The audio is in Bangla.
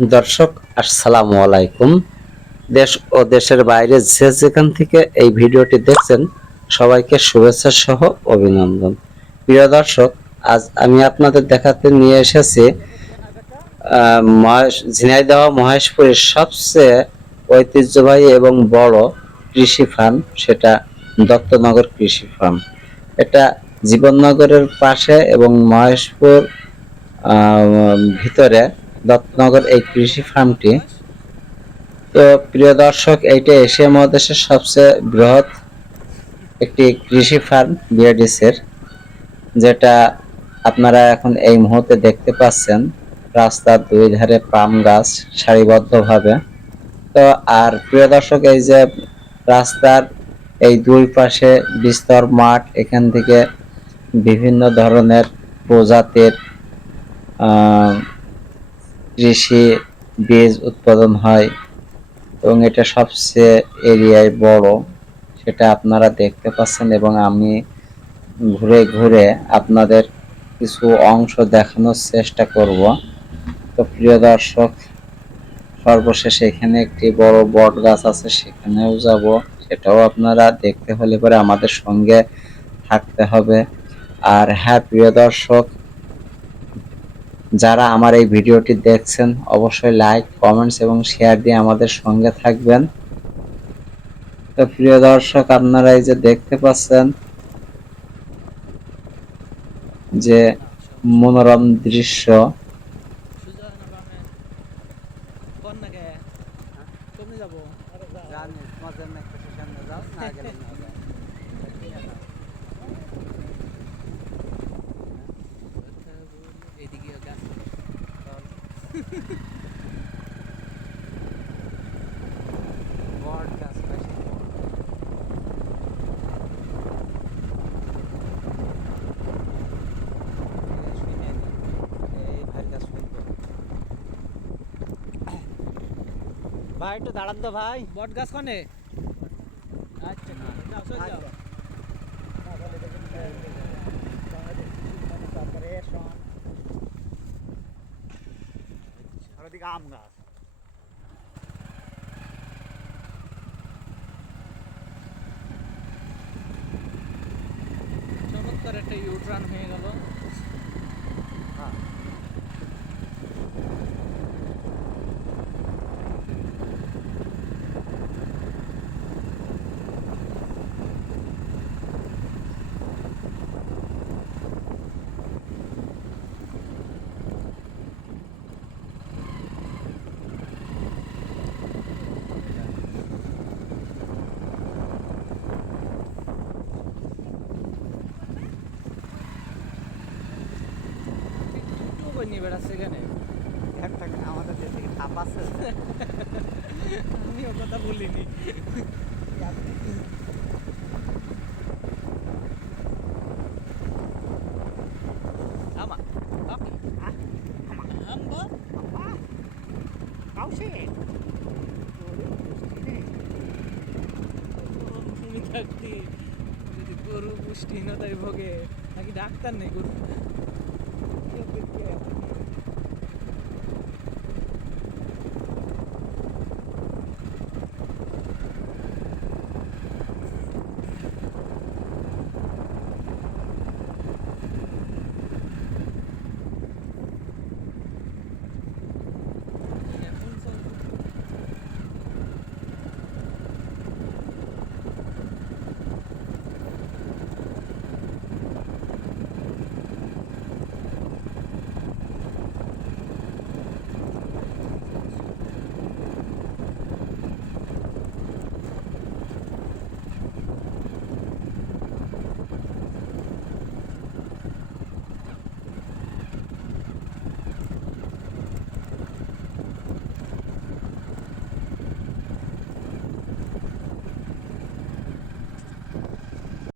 দর্শক, আসসালামু আলাইকুম। দেশ ও দেশের বাইরে যে যেখান থেকে এই ভিডিওটি দেখছেন, সবাইকে শুভেচ্ছা সহ অভিনন্দন। প্রিয় দর্শক, আজ আমি আপনাদের দেখাতে নিয়ে এসেছি ঝিনাইদহ মহেশপুরের সবচেয়ে ঐতিহ্যবাহী এবং বড় কৃষি ফার্ম সেটা দত্তনগর কৃষি ফার্ম এটা জীবননগরের পাশে এবং মহেশপুর ভিতরে দত্তনগর এই কৃষি ফার্মটি। তো প্রিয় দর্শক, এইটা এশিয়া মহাদেশের সবচেয়ে বৃহৎ একটি কৃষি ফার্ম, বিআরডিসের, যেটা আপনারা এখন এই মুহূর্তে দেখতে পাচ্ছেন। রাস্তার দুই ধারে পাম গাছ সারিবদ্ধভাবে। তো আর প্রিয় দর্শক, এই যে রাস্তার এই দুই পাশে বিস্তর মাঠ, এখান থেকে বিভিন্ন ধরনের প্রজাতির কৃষি বীজ উৎপাদন হয় এবং এটা সবচেয়ে এরিয়ায় বড়, সেটা আপনারা দেখতে পাচ্ছেন এবং আমি ঘুরে ঘুরে আপনাদের কিছু অংশ দেখানোর চেষ্টা করব। তো প্রিয় দর্শক, সর্বশেষে এখানে একটি বড় বট গাছ আছে, সেখানেও যাব, সেটাও আপনারা দেখতে হলে পরে আমাদের সঙ্গে থাকতে হবে। আর হ্যাঁ প্রিয় দর্শক যারা আমার এই ভিডিওটি দেখছেন অবশ্যই লাইক কমেন্টস এবং শেয়ার দিয়ে আমাদের সঙ্গে থাকবেন। তো প্রিয় দর্শক আপনারা এই যে দেখতে পাচ্ছেন যে মনোরম দৃশ্য। ভাই একটু দাঁড়ান তো ভাই। বট গাছ কনে? আচ্ছা যাও চল যাও আর ওদিকে আম গাছ চমৎকার একটা ইউট্রান হয়ে গেল। করে নিয়ে বেড়াচ্ছে এখানে আমাদের দেশ থেকে থাপ আছে। আমি ও কথা বলিনি। আমা আপনি আমবো কাউসে? তুমি থাকতি। যদি গরু পুষ্টিহীনতায় ভোগে। নাকি ডাক্তার নেই গরু? You'll be good.